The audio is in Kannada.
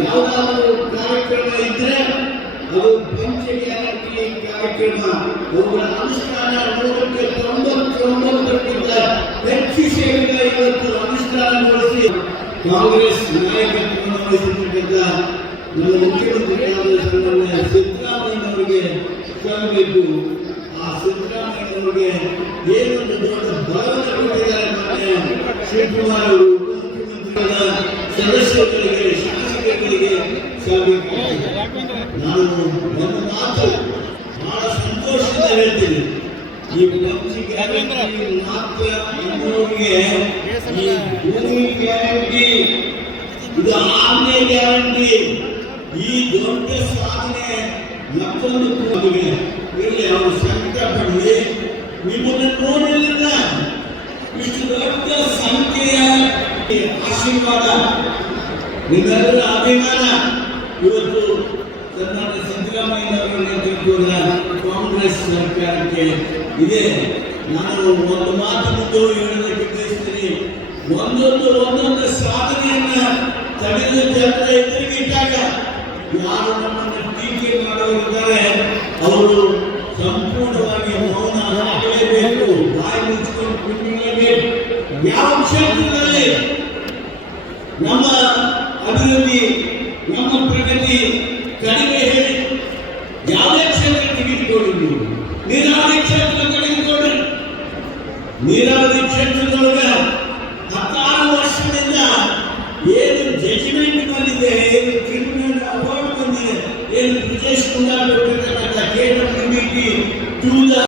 ಯಾವುದಾದರೂ ಕಾರ್ಯಕ್ರಮ ಇದ್ರೆ ಅದು ಪಂಚ ಗ್ಯಾರಂಟಿ ಕಾರ್ಯಕ್ರಮ. ಅವುಗಳ ಅನುಷ್ಠಾನ 99% ಹೆಚ್ಚು ಸೇವೆಗಳ ಇವತ್ತು ಅನುಷ್ಠಾನಗೊಳಿಸಿ ಕಾಂಗ್ರೆಸ್ ನಾಯಕತ್ವವನ್ನು ವಹಿಸಿರ್ತಕ್ಕಂಥ ನಮ್ಮ ಮುಖ್ಯಮಂತ್ರಿಯಾದ ಸನ್ಮಾನ್ಯ ಸಿದ್ದರಾಮಯ್ಯನವರಿಗೆ ಸಲ್ಲಬೇಕು. ಆ ಸಿದ್ದರಾಮಯ್ಯನವರಿಗೆ ಏನೊಂದು ದೊಡ್ಡ ಬಲವನ್ನು ಕೊಟ್ಟಿದ್ದಾರೆ ಮಾನ್ಯ ಶಿವಕುಮಾರ್ ಅವರು, ಉಪಮುಖ್ಯಮಂತ್ರಿಗಳ ಸದಸ್ಯರುಗಳಿಗೆ, ಶಾಸಕರಿಗೆ ಸಲ್ಲಬೇಕು. ನಾನು ಒಂದು ಮಾತು ಬಹಳ ಸಂತೋಷದಿಂದ ಹೇಳ್ತೀನಿ, ಈ ಪಂಚ ಗ್ಯಾರಂಟಿ ಮಾತ್ರ ಅನ್ನೋರಿಗೆ ಈ ಭೂಮಿ ಗ್ಯಾರಂಟಿ, ಇದು 6ನೇ ಗ್ಯಾರಂಟಿ, ಈ ದೊಡ್ಡ ಸಾಧನೆ ಮತ್ತೊಂದು ಕೂಡಿಗೆ ಇಲ್ಲಿ ಅವರು ಸಂಕಟ ಪಡಲಿ. ನಿಮ್ಮನ್ನು ನೋಡಿಲ್ಲ ಇಷ್ಟು ದೊಡ್ಡ ಸಂಖ್ಯೆಯ ಆಶೀರ್ವಾದ, ನಿಮ್ಮೆಲ್ಲರ ಅಭಿಮಾನ ಇವತ್ತು ಸನ್ಮಾನ್ಯ ಸಿದ್ದರಾಮಯ್ಯನವರ ನೇತೃತ್ವದ ಕಾಂಗ್ರೆಸ್ ಸರ್ಕಾರಕ್ಕೆ ಇದೆ. ನಾನು ಒಂದು ಮಾತನ್ನು ಹೇಳೋದಕ್ಕೆ ಬಯಸ್ತೀನಿ, ಒಂದೊಂದು ಸಾಧನೆಯನ್ನ ತಡೆದ ಜನರ ಎದುರಿಗಿಟ್ಟಾಗ ಯಾರು ನಮ್ಮನ್ನು ಟೀಕೆ ಮಾಡೋರಿದ್ದಾರೆ ಅವರು ಸಂಪೂರ್ಣವಾಗಿ ಮೌನ ಆಗಲೇಬೇಕು, ಬಾಯಿ ಮುಚ್ಚಿಕೊಂಡು ಕುಳಿತುಕೊಳ್ಳಬೇಕು. ಯಾವ ಕ್ಷೇತ್ರದಲ್ಲಿ ನಮ್ಮ ಅಭಿವೃದ್ಧಿ, ನಮ್ಮ ಪ್ರಗತಿ ಕಡಿಮೆ ಹೇಳಿ ಯಾವುದೇ ಕ್ಷೇತ್ರ ತೆಗೆದುಕೊಳ್ಳಿ, ನೀರಾವರಿ ಕ್ಷೇತ್ರ ತೆಗೆದುಕೊಳ್ಳಿ, ನೀರಾವರಿ ಕ್ಷೇತ್ರದೊಳಗೆ